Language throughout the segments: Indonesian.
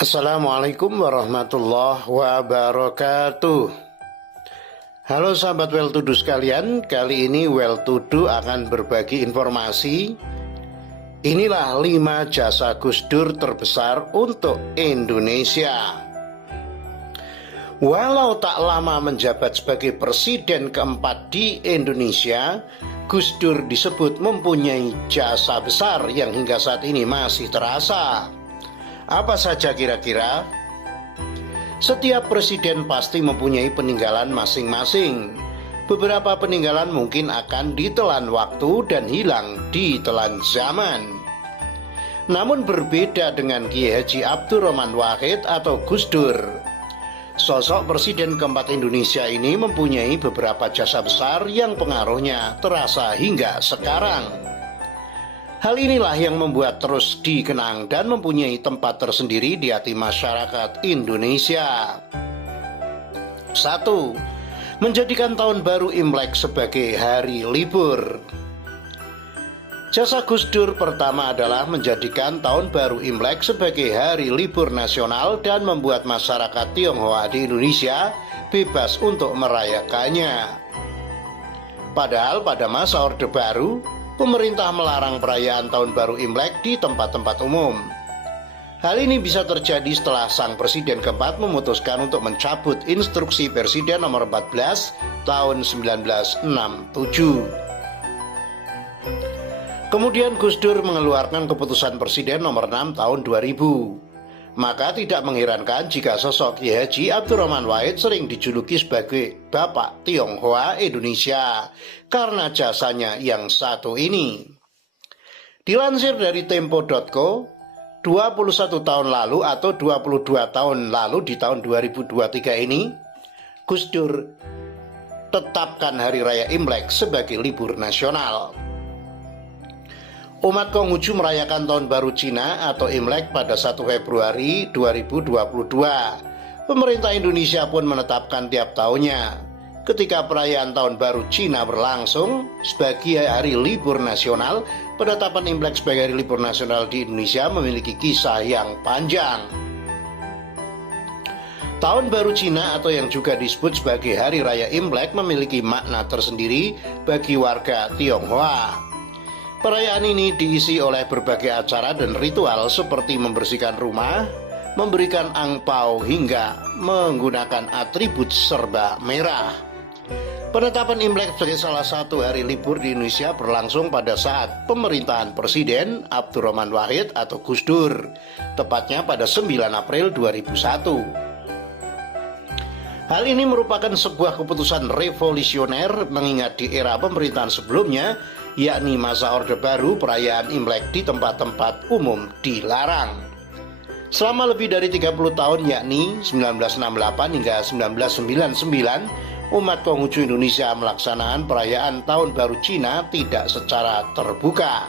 Assalamualaikum warahmatullahi wabarakatuh. Halo sahabat Well To Do sekalian, kali ini Well To Do akan berbagi informasi. Inilah 5 jasa Gus Dur terbesar untuk Indonesia. Walau tak lama menjabat sebagai presiden keempat di Indonesia, Gus Dur disebut mempunyai jasa besar yang hingga saat ini masih terasa. Apa saja kira-kira? Setiap presiden pasti mempunyai peninggalan masing-masing. Beberapa peninggalan mungkin akan ditelan waktu dan hilang ditelan zaman. Namun berbeda dengan Kiai Haji Abdurrahman Wahid atau Gus Dur. Sosok presiden keempat Indonesia ini mempunyai beberapa jasa besar yang pengaruhnya terasa hingga sekarang. Hal inilah yang membuat terus dikenang dan mempunyai tempat tersendiri di hati masyarakat Indonesia. 1. Menjadikan Tahun Baru Imlek sebagai hari libur. Jasa Gus Dur pertama adalah menjadikan Tahun Baru Imlek sebagai hari libur nasional dan membuat masyarakat Tionghoa di Indonesia bebas untuk merayakannya. Padahal pada masa Orde Baru, pemerintah melarang perayaan Tahun Baru Imlek di tempat-tempat umum. Hal ini bisa terjadi setelah sang presiden keempat memutuskan untuk mencabut instruksi Presiden nomor 14 tahun 1967. Kemudian Gus Dur mengeluarkan keputusan Presiden nomor 6 tahun 2000. Maka tidak mengherankan jika sosok Kiai Haji Abdurrahman Wahid sering dijuluki sebagai Bapak Tionghoa Indonesia karena jasanya yang satu ini. Dilansir dari Tempo.co, 21 tahun lalu atau 22 tahun lalu di tahun 2023 ini, Gus Dur tetapkan Hari Raya Imlek sebagai libur nasional. Umat Konghucu merayakan Tahun Baru Cina atau Imlek pada 1 Februari 2022. Pemerintah Indonesia pun menetapkan tiap tahunnya. Ketika perayaan Tahun Baru Cina berlangsung sebagai hari libur nasional, penetapan Imlek sebagai hari libur nasional di Indonesia memiliki kisah yang panjang. Tahun Baru Cina atau yang juga disebut sebagai Hari Raya Imlek memiliki makna tersendiri bagi warga Tionghoa. Perayaan ini diisi oleh berbagai acara dan ritual seperti membersihkan rumah, memberikan angpau hingga menggunakan atribut serba merah. Penetapan Imlek sebagai salah satu hari libur di Indonesia berlangsung pada saat pemerintahan Presiden Abdurrahman Wahid atau Gus Dur, tepatnya pada 9 April 2001. Hal ini merupakan sebuah keputusan revolusioner mengingat di era pemerintahan sebelumnya, yakni masa Orde Baru, perayaan Imlek di tempat-tempat umum dilarang. Selama lebih dari 30 tahun yakni 1968 hingga 1999, umat Konghucu Indonesia melaksanakan perayaan Tahun Baru Cina tidak secara terbuka.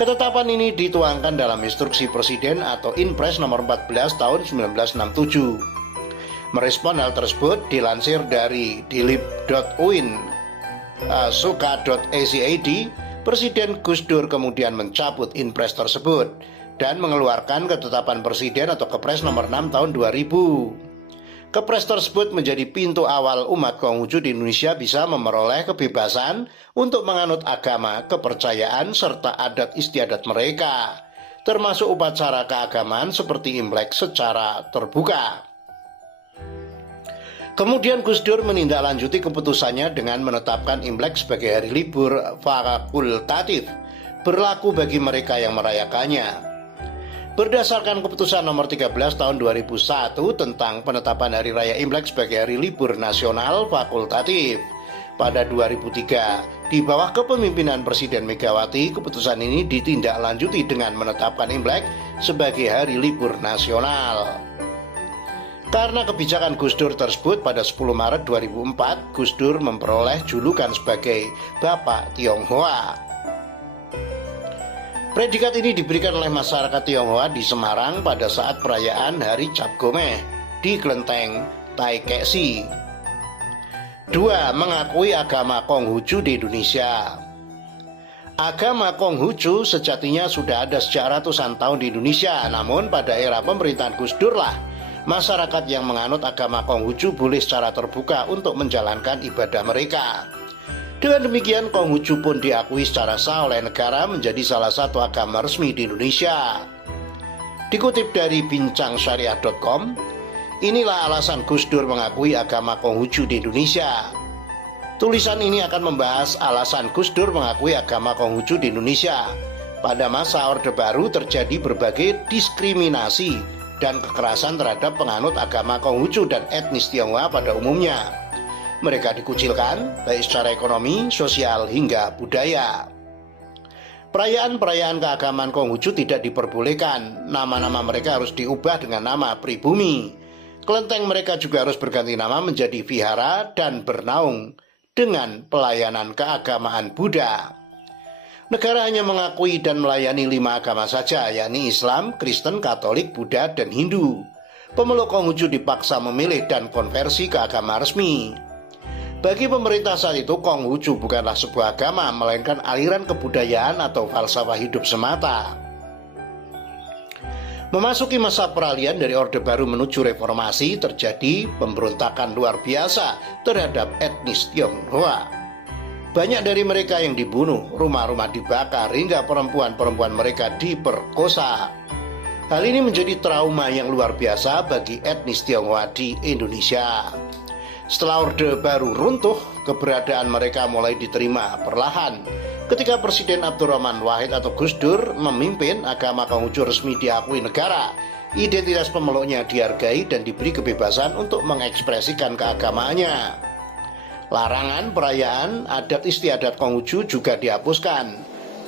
Ketetapan ini dituangkan dalam instruksi Presiden atau Inpres nomor 14 tahun 1967. Merespon hal tersebut dilansir dari dilip.uin suka.ac.id, Presiden Gus Dur kemudian mencabut Inpres tersebut dan mengeluarkan ketetapan Presiden atau Kepres nomor 6 tahun 2000. Kepres tersebut menjadi pintu awal umat Konghucu di Indonesia bisa memperoleh kebebasan untuk menganut agama, kepercayaan, serta adat istiadat mereka, termasuk upacara keagamaan seperti Imlek secara terbuka. Kemudian Gus Dur menindaklanjuti keputusannya dengan menetapkan Imlek sebagai hari libur fakultatif, berlaku bagi mereka yang merayakannya. Berdasarkan keputusan nomor 13 tahun 2001 tentang penetapan Hari Raya Imlek sebagai hari libur nasional fakultatif, pada 2003, di bawah kepemimpinan Presiden Megawati, keputusan ini ditindaklanjuti dengan menetapkan Imlek sebagai hari libur nasional. Karena kebijakan Gus Dur tersebut, pada 10 Maret 2004, Gus Dur memperoleh julukan sebagai Bapak Tionghoa. Predikat ini diberikan oleh masyarakat Tionghoa di Semarang pada saat perayaan Hari Cap Gomeh di Kelenteng Taikesi. 2. Mengakui agama Konghucu di Indonesia. Agama Konghucu sejatinya sudah ada sejak ratusan tahun di Indonesia, namun pada era pemerintahan Gus Dur lah masyarakat yang menganut agama Konghucu boleh secara terbuka untuk menjalankan ibadah mereka. Dengan demikian, Konghucu pun diakui secara sah oleh negara menjadi salah satu agama resmi di Indonesia. Dikutip dari bincangsyariah.com, inilah alasan Gus Dur mengakui agama Konghucu di Indonesia. Tulisan ini akan membahas alasan Gus Dur mengakui agama Konghucu di Indonesia. Pada masa Orde Baru terjadi berbagai diskriminasi dan kekerasan terhadap penganut agama Konghucu dan etnis Tionghoa pada umumnya. Mereka dikucilkan baik secara ekonomi, sosial, hingga budaya. Perayaan-perayaan keagamaan Konghucu tidak diperbolehkan. Nama-nama mereka harus diubah dengan nama pribumi. Kelenteng mereka juga harus berganti nama menjadi vihara dan bernaung dengan pelayanan keagamaan Buddha. Negara hanya mengakui dan melayani 5 agama saja, yakni Islam, Kristen, Katolik, Buddha, dan Hindu. Pemeluk Konghucu dipaksa memilih dan konversi ke agama resmi. Bagi pemerintah saat itu, Konghucu bukanlah sebuah agama, melainkan aliran kebudayaan atau falsafah hidup semata. Memasuki masa peralihan dari Orde Baru menuju reformasi, terjadi pemberontakan luar biasa terhadap etnis Tionghoa. Banyak dari mereka yang dibunuh, rumah-rumah dibakar, hingga perempuan-perempuan mereka diperkosa. Hal ini menjadi trauma yang luar biasa bagi etnis Tionghoa di Indonesia. Setelah Orde Baru runtuh, keberadaan mereka mulai diterima perlahan. Ketika Presiden Abdurrahman Wahid atau Gus Dur memimpin, agama Konghucu resmi diakui negara. Identitas pemeluknya dihargai dan diberi kebebasan untuk mengekspresikan keagamaannya. Larangan perayaan adat istiadat Konghucu juga dihapuskan.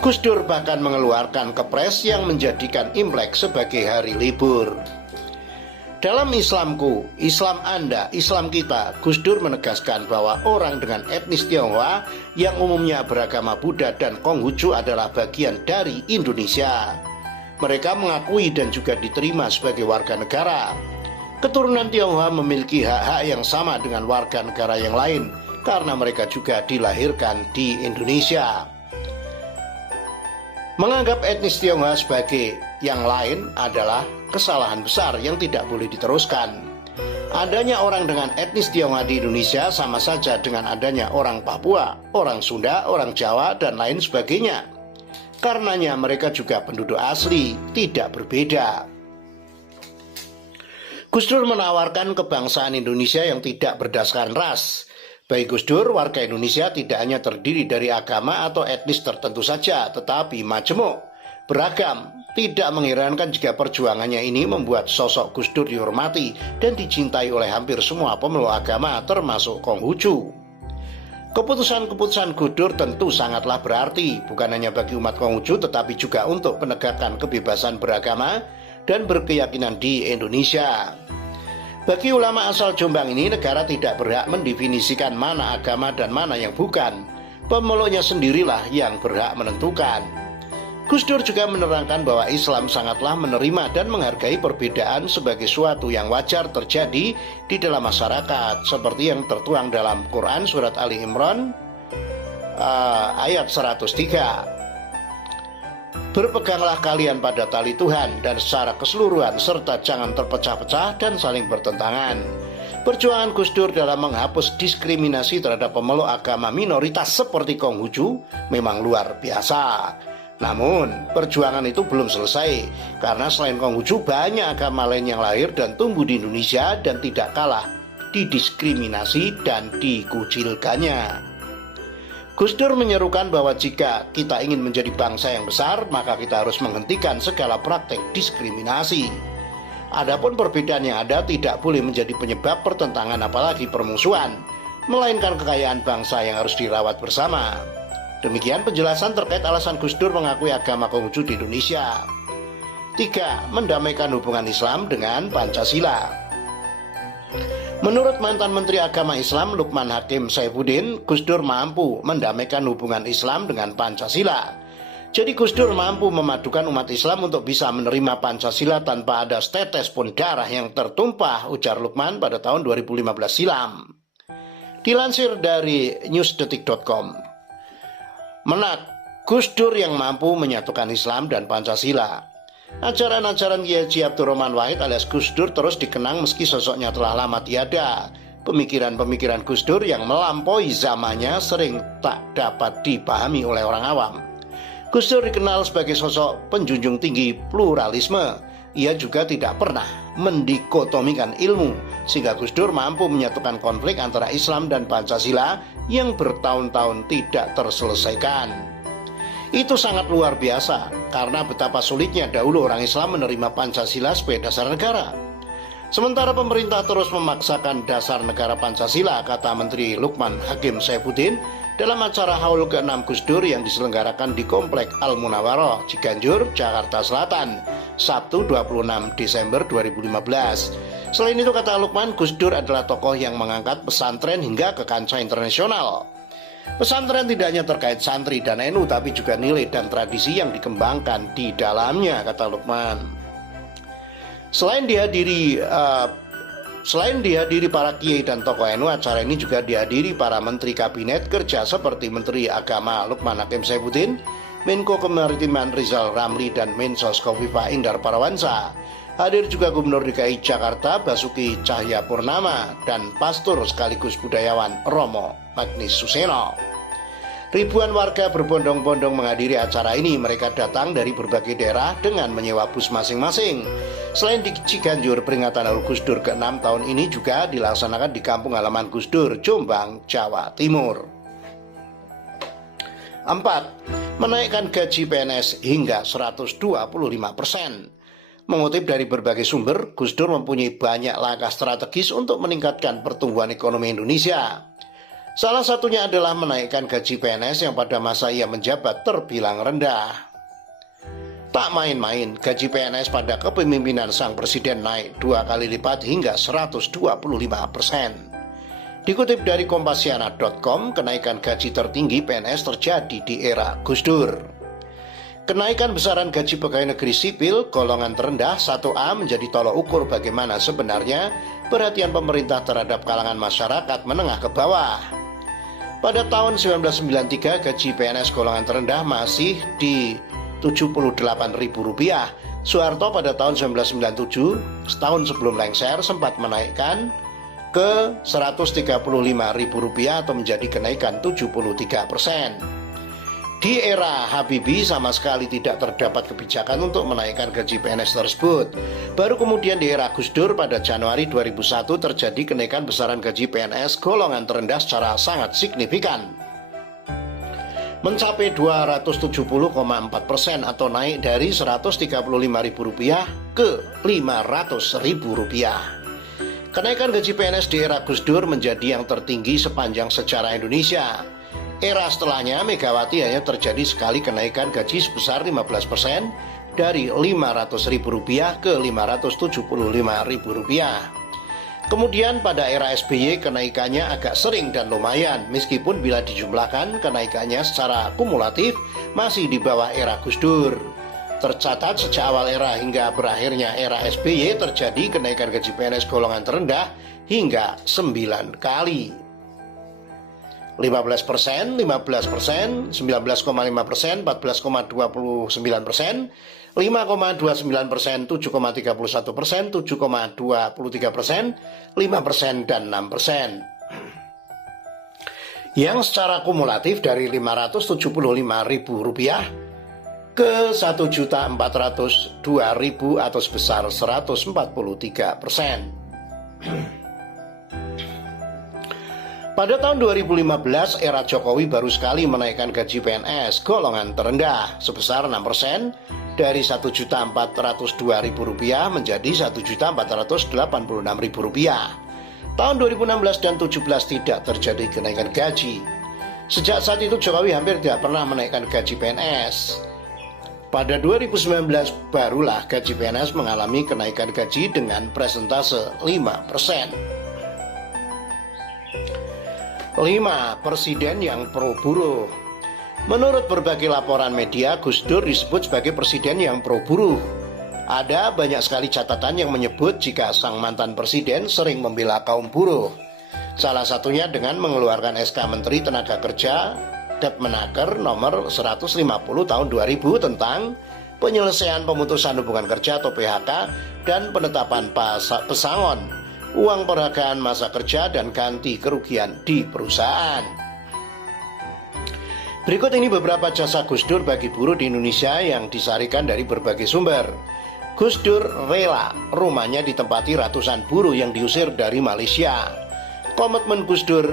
Gus Dur bahkan mengeluarkan kepres yang menjadikan Imlek sebagai hari libur. Dalam Islamku, Islam Anda, Islam kita, Gus Dur menegaskan bahwa orang dengan etnis Tionghoa yang umumnya beragama Buddha dan Konghucu adalah bagian dari Indonesia. Mereka mengakui dan juga diterima sebagai warga negara. Keturunan Tionghoa memiliki hak-hak yang sama dengan warga negara yang lain karena mereka juga dilahirkan di Indonesia. Menganggap etnis Tionghoa sebagai yang lain adalah kesalahan besar yang tidak boleh diteruskan. Adanya orang dengan etnis Tionghoa di Indonesia sama saja dengan adanya orang Papua, orang Sunda, orang Jawa, dan lain sebagainya. Karenanya mereka juga penduduk asli, tidak berbeda. Gus Dur menawarkan kebangsaan Indonesia yang tidak berdasarkan ras. Bagi Gus Dur, warga Indonesia tidak hanya terdiri dari agama atau etnis tertentu saja, tetapi majemuk, beragam. Tidak mengherankan jika perjuangannya ini membuat sosok Gus Dur dihormati dan dicintai oleh hampir semua pemeluk agama termasuk Konghucu. Keputusan-keputusan Gus Dur tentu sangatlah berarti, bukan hanya bagi umat Konghucu tetapi juga untuk penegakan kebebasan beragama dan berkeyakinan di Indonesia. Bagi ulama asal Jombang ini, negara tidak berhak mendefinisikan mana agama dan mana yang bukan. Pemeluknya sendirilah yang berhak menentukan. Gus Dur juga menerangkan bahwa Islam sangatlah menerima dan menghargai perbedaan sebagai suatu yang wajar terjadi di dalam masyarakat, seperti yang tertuang dalam Quran Surat Ali Imran ayat 103. Berpeganglah kalian pada tali Tuhan dan secara keseluruhan, serta jangan terpecah-pecah dan saling bertentangan. Perjuangan Gus Dur dalam menghapus diskriminasi terhadap pemeluk agama minoritas seperti Konghucu memang luar biasa. Namun, perjuangan itu belum selesai, karena selain Konghucu banyak agama lain yang lahir dan tumbuh di Indonesia dan tidak kalah didiskriminasi dan dikucilkannya. Gus Dur menyerukan bahwa jika kita ingin menjadi bangsa yang besar, maka kita harus menghentikan segala praktek diskriminasi. Adapun perbedaan yang ada tidak boleh menjadi penyebab pertentangan apalagi permusuhan, melainkan kekayaan bangsa yang harus dirawat bersama. Demikian penjelasan terkait alasan Gus Dur mengakui agama Konghucu di Indonesia. 3. Mendamaikan hubungan Islam dengan Pancasila. Menurut mantan Menteri Agama Islam Lukman Hakim Saifuddin, Gus Dur mampu mendamaikan hubungan Islam dengan Pancasila. Jadi Gus Dur mampu memadukan umat Islam untuk bisa menerima Pancasila tanpa ada setetes pun darah yang tertumpah, ujar Lukman pada tahun 2015 silam. Dilansir dari newsdetik.com. Gus Dur yang mampu menyatukan Islam dan Pancasila. Ajaran-ajaran Kiai Haji Abdurrahman Wahid alias Gus Dur terus dikenang meski sosoknya telah lama tiada. Pemikiran-pemikiran Gus Dur yang melampaui zamannya sering tak dapat dipahami oleh orang awam. Gus Dur dikenal sebagai sosok penjunjung tinggi pluralisme. Ia juga tidak pernah mendikotomikan ilmu, sehingga Gus Dur mampu menyatukan konflik antara Islam dan Pancasila yang bertahun-tahun tidak terselesaikan. Itu sangat luar biasa karena betapa sulitnya dahulu orang Islam menerima Pancasila sebagai dasar negara. Sementara pemerintah terus memaksakan dasar negara Pancasila, kata Menteri Lukman Hakim Saifuddin dalam acara Haul ke-6 Gus Dur yang diselenggarakan di Komplek Al-Munawaroh, Ciganjur, Jakarta Selatan, Sabtu 26 Desember 2015. Selain itu, kata Lukman, Gus Dur adalah tokoh yang mengangkat pesantren hingga ke kancah internasional. Pesantren tidak hanya terkait santri dan NU, tapi juga nilai dan tradisi yang dikembangkan di dalamnya, kata Lukman. Selain dihadiri para kiai dan tokoh NU, acara ini juga dihadiri para menteri kabinet kerja seperti Menteri Agama Lukman Hakim Saifuddin, Menko Kemaritiman Rizal Ramli, dan Mensos Khofifah Indar Parawansa. Hadir juga Gubernur DKI Jakarta Basuki Cahayapurnama dan pastor sekaligus budayawan Romo Magnis Suseno. Ribuan warga berbondong-bondong menghadiri acara ini. Mereka datang dari berbagai daerah dengan menyewa bus masing-masing. Selain di Ciganjur, peringatan Haul Gus Dur ke-6 tahun ini juga dilaksanakan di kampung halaman Gus Dur, Jombang, Jawa Timur. 4. Menaikkan gaji PNS hingga 125%. Mengutip dari berbagai sumber, Gus Dur mempunyai banyak langkah strategis untuk meningkatkan pertumbuhan ekonomi Indonesia. Salah satunya adalah menaikkan gaji PNS yang pada masa ia menjabat terbilang rendah. Tak main-main, gaji PNS pada kepemimpinan sang presiden naik 2 kali lipat hingga 125%. Dikutip dari Kompasiana.com, kenaikan gaji tertinggi PNS terjadi di era Gus Dur. Kenaikan besaran gaji pegawai negeri sipil golongan terendah 1A menjadi tolok ukur bagaimana sebenarnya perhatian pemerintah terhadap kalangan masyarakat menengah ke bawah. Pada tahun 1993, gaji PNS golongan terendah masih di Rp78.000. Soeharto pada tahun 1997, setahun sebelum lengser, sempat menaikkan ke Rp135.000 atau menjadi kenaikan 73%. Di era Habibie sama sekali tidak terdapat kebijakan untuk menaikkan gaji PNS tersebut. Baru kemudian di era Gus Dur pada Januari 2001 terjadi kenaikan besaran gaji PNS golongan terendah secara sangat signifikan, mencapai 270,4% atau naik dari Rp135.000 ke Rp500.000. Kenaikan gaji PNS di era Gus Dur menjadi yang tertinggi sepanjang sejarah Indonesia. Era setelahnya Megawati hanya terjadi sekali kenaikan gaji sebesar 15% dari Rp500.000 ke Rp575.000. Kemudian pada era SBY kenaikannya agak sering dan lumayan, meskipun bila dijumlahkan kenaikannya secara kumulatif masih di bawah era Gus Dur. Tercatat sejak awal era hingga berakhirnya era SBY terjadi kenaikan gaji PNS golongan terendah hingga 9 kali. 15%, 15%, 19,5%, 14,29%, 5,29%, 7,31%, 7,23%, 5%, dan 6%. Yang secara kumulatif dari Rp575.000 ke Rp1.402.000 atau sebesar 143%. Pada tahun 2015, era Jokowi baru sekali menaikkan gaji PNS golongan terendah sebesar 6% dari Rp1.402.000 menjadi Rp1.486.000. Tahun 2016 dan 2017 tidak terjadi kenaikan gaji. Sejak saat itu Jokowi hampir tidak pernah menaikkan gaji PNS. Pada 2019 barulah gaji PNS mengalami kenaikan gaji dengan persentase 5%. 5. Presiden yang pro buruh. Menurut berbagai laporan media, Gus Dur disebut sebagai presiden yang pro buruh. Ada banyak sekali catatan yang menyebut jika sang mantan presiden sering membela kaum buruh. Salah satunya dengan mengeluarkan SK Menteri Tenaga Kerja Kepmenaker nomor 150 tahun 2000 tentang penyelesaian pemutusan hubungan kerja atau PHK dan penetapan pesangon, uang penghargaan masa kerja dan ganti kerugian di perusahaan. Berikut ini beberapa jasa Gus Dur bagi buruh di Indonesia yang disarikan dari berbagai sumber. Gus Dur rela rumahnya ditempati ratusan buruh yang diusir dari Malaysia. Komitmen Gus Dur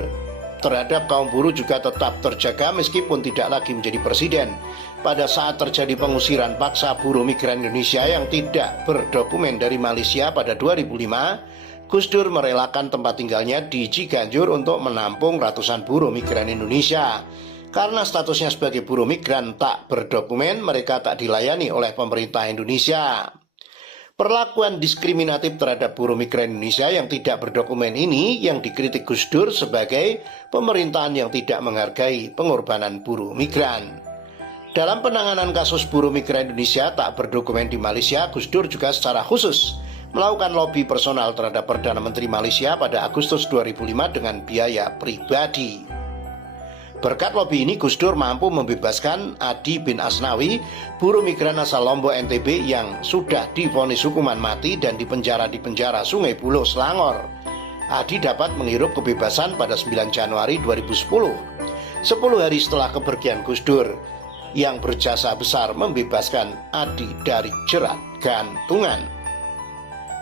terhadap kaum buruh juga tetap terjaga meskipun tidak lagi menjadi presiden. Pada saat terjadi pengusiran paksa buruh migran Indonesia yang tidak berdokumen dari Malaysia pada 2005, Gus Dur merelakan tempat tinggalnya di Ciganjur untuk menampung ratusan buruh migran Indonesia. Karena statusnya sebagai buruh migran tak berdokumen, mereka tak dilayani oleh pemerintah Indonesia. Perlakuan diskriminatif terhadap buruh migran Indonesia yang tidak berdokumen ini yang dikritik Gus Dur sebagai pemerintahan yang tidak menghargai pengorbanan buruh migran. Dalam penanganan kasus buruh migran Indonesia tak berdokumen di Malaysia, Gus Dur juga secara khusus melakukan lobi personal terhadap Perdana Menteri Malaysia pada Agustus 2005 dengan biaya pribadi. Berkat lobi ini, Gus Dur mampu membebaskan Adi bin Asnawi, buruh migran asal Lombok NTB yang sudah divonis hukuman mati dan dipenjara di penjara Sungai Buloh, Selangor. Adi dapat menghirup kebebasan pada 9 Januari 2010, 10 hari setelah kepergian Gus Dur yang berjasa besar membebaskan Adi dari jerat gantungan.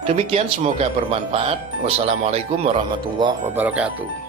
Demikian, semoga bermanfaat. Wassalamualaikum warahmatullahi wabarakatuh.